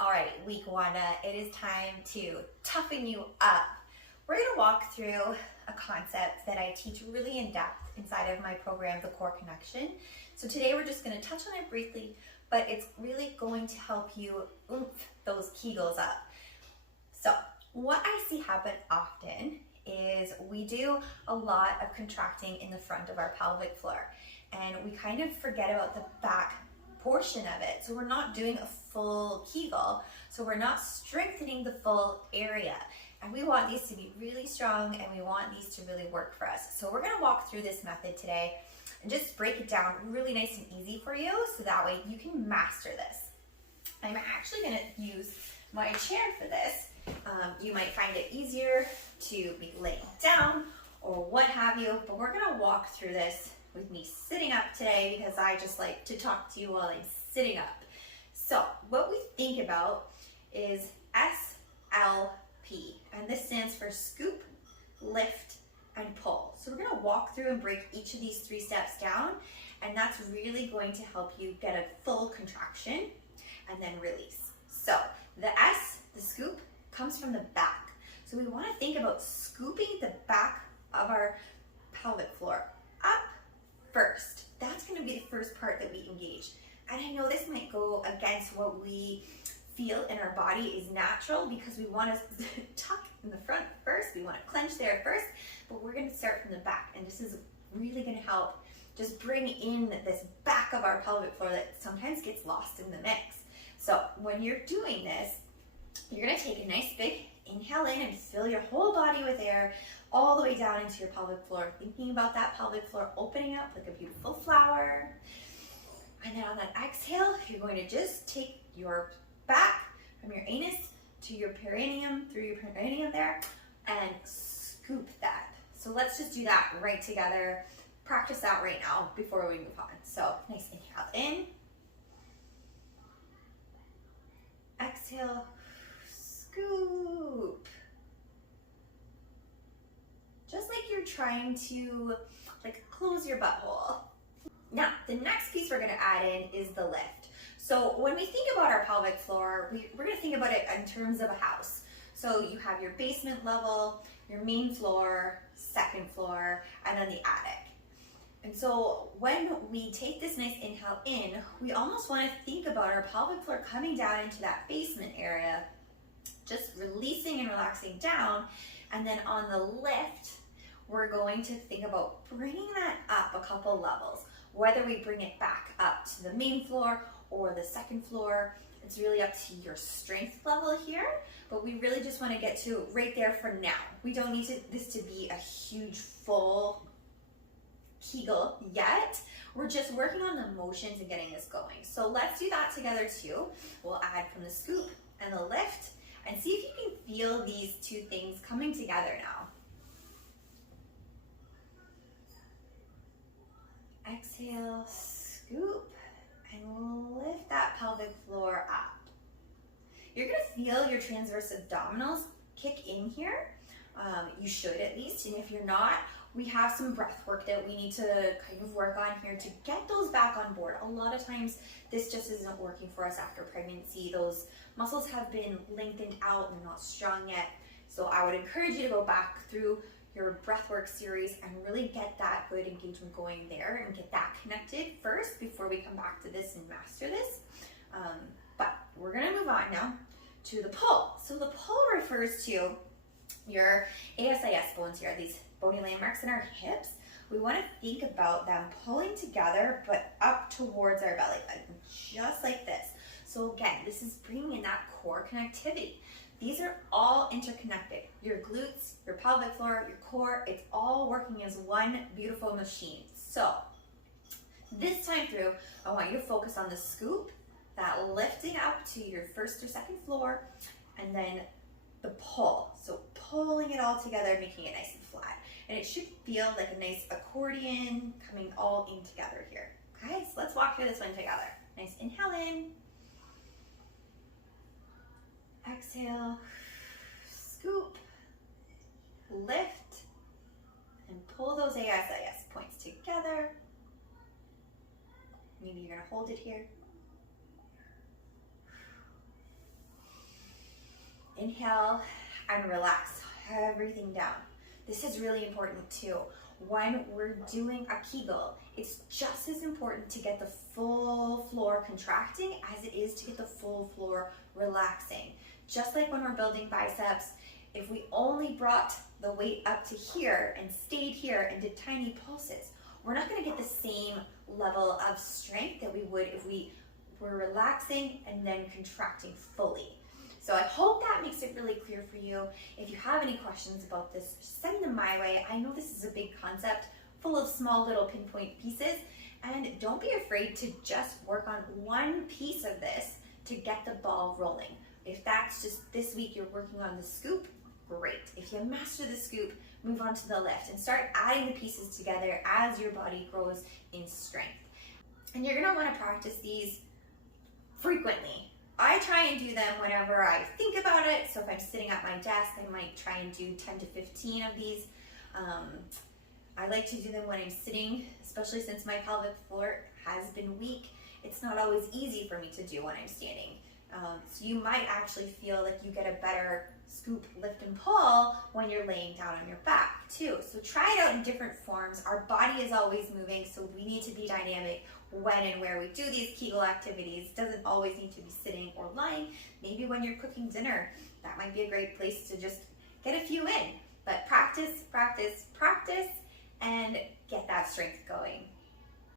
All right, Weak Wanda, it is time to toughen you up. We're going to walk through a concept that I teach really in depth inside of my program, The Core Connection. So today we're just going to touch on it briefly, but it's really going to help you oomph those Kegels up. So what I see happen often is we do a lot of contracting in the front of our pelvic floor, and we kind of forget about the back portion of it. So we're not doing a full Kegel, so we're not strengthening the full area. And we want these to be really strong, and we want these to really work for us. So we're gonna walk through this method today and just break it down really nice and easy for you, so that way you can master this. I'm actually gonna use my chair for this. You might find it easier to be laying down or what have you, but we're gonna walk through this with me sitting up today because I just like to talk to you while I'm sitting up. So what we think about is SLP, and this stands for scoop, lift, and pull. So we're gonna walk through and break each of these 3 steps down, and that's really going to help you get a full contraction and then release. So the S, the scoop, comes from the back. So we wanna think about scooping the back of our pelvic floor up first. That's going to be the first part that we engage. And I know this might go against what we feel in our body is natural, because we want to tuck in the front first, we want to clench there first, but we're going to start from the back, and this is really going to help just bring in this back of our pelvic floor that sometimes gets lost in the mix. So when you're doing this, you're going to take a nice big inhale in and fill your whole body with air all the way down into your pelvic floor, thinking about that pelvic floor opening up like a beautiful flower. And then on that exhale, you're going to just take your back from your anus to your perineum, through your perineum there, and scoop that. So let's just do that right together. Practice that right now before we move on. So nice inhale in. Exhale, scoop. Just like you're trying to close your butthole. Now, the next piece we're gonna add in is the lift. So when we think about our pelvic floor, we're gonna think about it in terms of a house. So you have your basement level, your main floor, second floor, and then the attic. And so when we take this nice inhale in, we almost wanna think about our pelvic floor coming down into that basement area, just releasing and relaxing down. And then on the lift, we're going to think about bringing that up a couple levels. Whether we bring it back up to the main floor or the second floor, it's really up to your strength level here, but we really just want to get to right there for now. We don't need this to be a huge full Kegel yet. We're just working on the motions and getting this going. So let's do that together too. We'll add from the scoop and the lift, and see if you can feel these 2 things coming together now. Exhale, scoop, and lift that pelvic floor up. You're gonna feel your transverse abdominals kick in here. You should at least, and if you're not, we have some breath work that we need to kind of work on here to get those back on board. A lot of times this just isn't working for us after pregnancy. Those muscles have been lengthened out and they're not strong yet. So I would encourage you to go back through your breathwork series and really get that good engagement going there and get that connected first before we come back to this and master this. But we're gonna move on now to the pull. So the pull refers to your ASIS bones here, these bony landmarks in our hips. We want to think about them pulling together but up towards our belly button, just like this. So again, this is bringing in that core connectivity. These are all interconnected. Your glutes, your pelvic floor, your core, it's all working as one beautiful machine. So this time through, I want you to focus on the scoop, that lifting up to your first or second floor, and then the pull. So pulling it all together, making it nice and flat. And it should feel like a nice accordion coming all in together here. Okay, so let's walk through this one together. Nice inhale in. Exhale, scoop, lift, and pull those ASIS points together. Maybe you're gonna hold it here. Inhale and relax everything down. This is really important too. When we're doing a Kegel, it's just as important to get the full floor contracting as it is to get the full floor relaxing. Just like when we're building biceps, if we only brought the weight up to here and stayed here and did tiny pulses, we're not going to get the same level of strength that we would if we were relaxing and then contracting fully. So I hope that makes it really clear for you. If you have any questions about this, send them my way. I know this is a big concept full of small little pinpoint pieces, and don't be afraid to just work on one piece of this to get the ball rolling. If that's just this week you're working on the scoop, great. If you master the scoop, move on to the lift and start adding the pieces together as your body grows in strength. And you're gonna wanna practice these frequently. I try and do them whenever I think about it. So if I'm sitting at my desk, I might try and do 10 to 15 of these. I like to do them when I'm sitting, especially since my pelvic floor has been weak. It's not always easy for me to do when I'm standing. So you might actually feel like you get a better scoop, lift, and pull when you're laying down on your back too. So try it out in different forms. Our body is always moving, so we need to be dynamic when and where we do these Kegel activities. Doesn't always need to be sitting or lying. Maybe when you're cooking dinner, that might be a great place to just get a few in. But practice, practice, practice, and get that strength going.